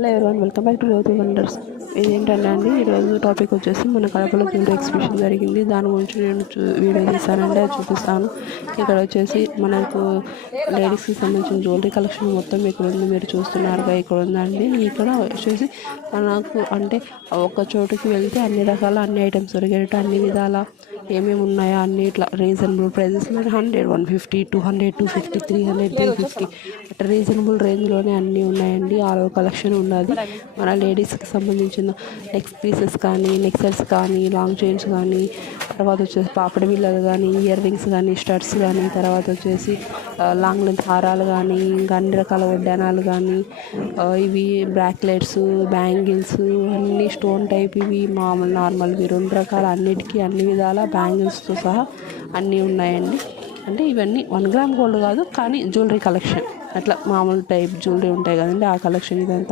Hello everyone, welcome back to లోతు wonders. ఇదేంటంటే అండి, ఈరోజు టాపిక్ వచ్చేసి మన కడపలో జ్యువెలరీ ఎగ్జిబిషన్ జరిగింది. దాని గురించి నేను వీడియో తీస్తానండి, అది చూపిస్తాను. ఇక్కడ వచ్చేసి మనకు లేడీస్కి సంబంధించిన జ్యువెలరీ కలెక్షన్ మొత్తం ఇక్కడ ఉంది. మీరు చూస్తున్నారుగా, ఇక్కడ ఉందండి. ఇక్కడ వచ్చేసి మనకు అంటే ఒక చోటుకి వెళ్తే అన్ని రకాల అన్ని ఐటమ్స్ దొరికేటట్టు అన్ని విధాల ఏమేమి ఉన్నాయో అన్ని ఇట్లా రీజనబుల్ ప్రైజెస్లో 100, 150, 200, 250, 300, 350 అట్లా రీజనబుల్ రేంజ్లోనే అన్నీ ఉన్నాయండి. ఆల్ ఓవర్ కలెక్షన్ ఉన్నది. మన లేడీస్కి సంబంధించిన నెక్ పీసెస్ కానీ, నెక్ సెట్స్ కానీ, లాంగ్ చైన్స్ కానీ, తర్వాత వచ్చేసి పాపడి బిళ్ళలు కానీ, ఇయర్ రింగ్స్ కానీ, స్టడ్స్ కానీ, తర్వాత వచ్చేసి లాంగ్ లెంత్ హారాలు కానీ, ఇంకా అన్ని రకాల వడ్డానాలు కానీ, ఇవి బ్రాక్లెట్స్, బ్యాంగిల్స్, అన్ని స్టోన్ టైప్, ఇవి మామూలు నార్మల్వి 2 రకాల అన్నిటికీ అన్ని విధాల బ్యాంగిల్స్తో సహా అన్నీ ఉన్నాయండి. అంటే ఇవన్నీ 1 గ్రామ్ గోల్డ్ కాదు, కానీ జ్యువెలరీ కలెక్షన్ అట్లా మామూలు టైప్ జ్యువెలరీ ఉంటాయి కదండి, ఆ కలెక్షన్ ఇదంతా